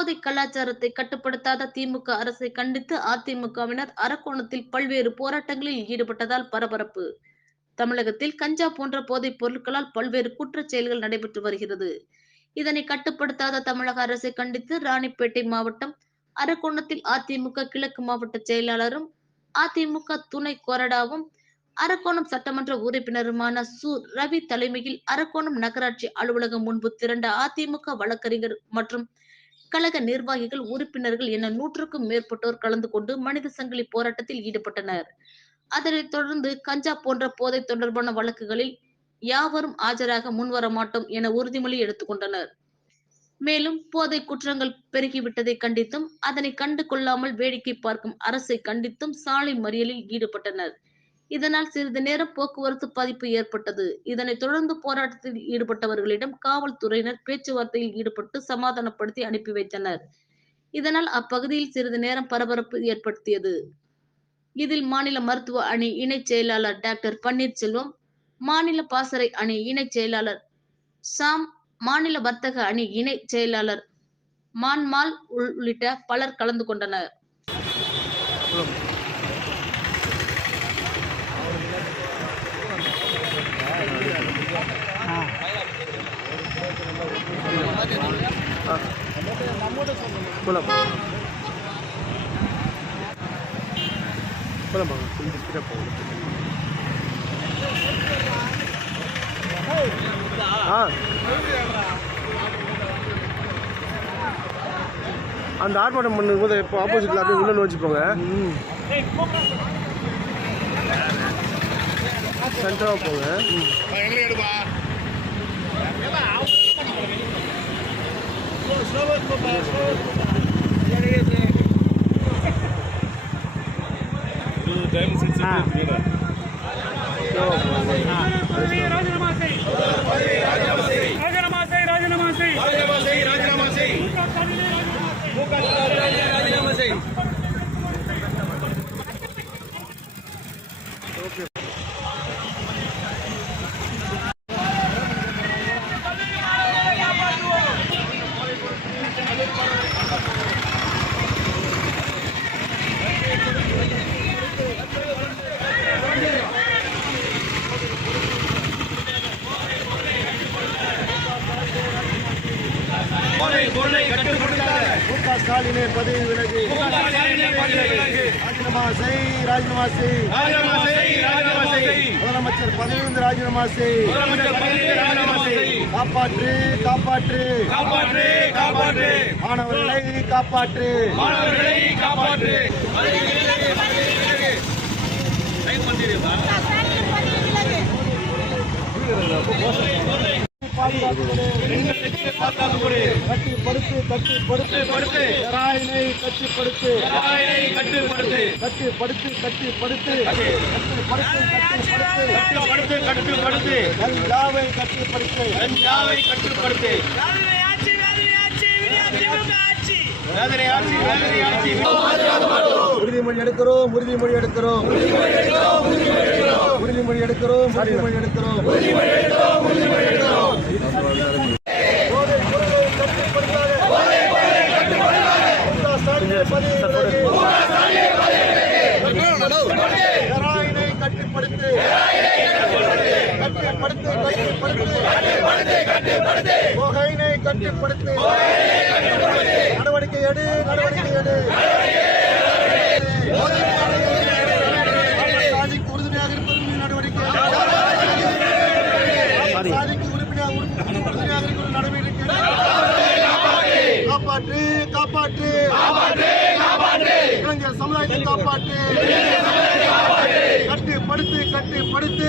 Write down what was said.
போதை கலாச்சாரத்தை கட்டுப்படுத்தாத திமுக அரசை கண்டித்து அதிமுகவினர் அரக்கோணத்தில் பல்வேறு போராட்டங்களில் ஈடுபட்டதால் பரபரப்பு. தமிழகத்தில் கஞ்சா போன்ற போதைப் பொருட்களால் பல்வேறு குற்றச் செயல்கள் நடைபெற்று வருகிறது. இதனை கட்டுப்படுத்தாத தமிழக அரசை கண்டித்து ராணிப்பேட்டை மாவட்டம் அரக்கோணத்தில் அதிமுக கிழக்கு மாவட்ட செயலாளரும் அதிமுக துணை கொறடாவும் அரக்கோணம் சட்டமன்ற உறுப்பினருமான சு. ரவி தலைமையில் அரக்கோணம் நகராட்சி அலுவலகம் முன்பு திரண்ட அதிமுக வழக்கறிஞர் மற்றும் கழக நிர்வாகிகள், உறுப்பினர்கள் என 100க்கும் மேற்பட்டோர் கலந்து கொண்டு மனித சங்கிலி போராட்டத்தில் ஈடுபட்டனர். அதனைத் தொடர்ந்து கஞ்சா போன்ற போதை தொடர்பான வழக்குகளில் யாவரும் ஆஜராக முன்வர மாட்டோம் என உறுதிமொழி எடுத்துக் கொண்டனர். மேலும் போதை குற்றங்கள் பெருகிவிட்டதை கண்டித்தும் அதனை கண்டு கொள்ளாமல் வேடிக்கை பார்க்கும் அரசை கண்டித்தும் சாலை மறியலில் ஈடுபட்டனர். இதனால் சிறிது நேரம் போக்குவரத்து பாதிப்பு ஏற்பட்டது. இதனைத் தொடர்ந்து போராட்டத்தில் ஈடுபட்டவர்களிடம் காவல்துறையினர் பேச்சுவார்த்தையில் ஈடுபட்டு சமாதானப்படுத்தி அனுப்பி வைத்தனர். இதனால் அப்பகுதியில் சிறிது நேரம் பரபரப்பு ஏற்படுத்தியது. இதில் மாநில மருத்துவ அணி இணை செயலாளர் டாக்டர் பன்னீர்செல்வம், மாநில பாசறை அணி இணை செயலாளர் சாம், மாநில வர்த்தக அணி இணை செயலாளர் மான்மால் உள்ளிட்ட பலர் கலந்து கொண்டனர். அந்த ஆர்ப்பாட்டம் பண்ணும்போது இப்போ ஆப்போசிட்ல அப்படியே உள்ள வச்சுப்போங்க. சென்டராக போங்க. ஸ்டாலினை பதவி விலகு, ராஜினாமா செய், முதலமைச்சர் பதவியிலிருந்து ராஜினாமா செய், காப்பாற்று காப்பாற்று மாணவர்களை காப்பாற்று. உறுதிமொழி எடுக்கிறோம், உறுதிமொழி எடுக்கிறோம், உறுதிமொழி எடுக்கிறோம், உறுதிமொழி எடுக்கிறோம். கட்டுப்படுத்து, நடவடிக்கை எடு, நடவடிக்கை எடு. சாதிக்கு உறுதுணையாக இருப்பது நடவடிக்கை, சாதிக்கு உறுதுணையாக இருக்கிற நடவடிக்கை. காப்பாற்று காப்பாற்று இளைஞர் சமுதாயத்தை காப்பாற்று. கட்டுப்படுத்து கட்டுப்படுத்து.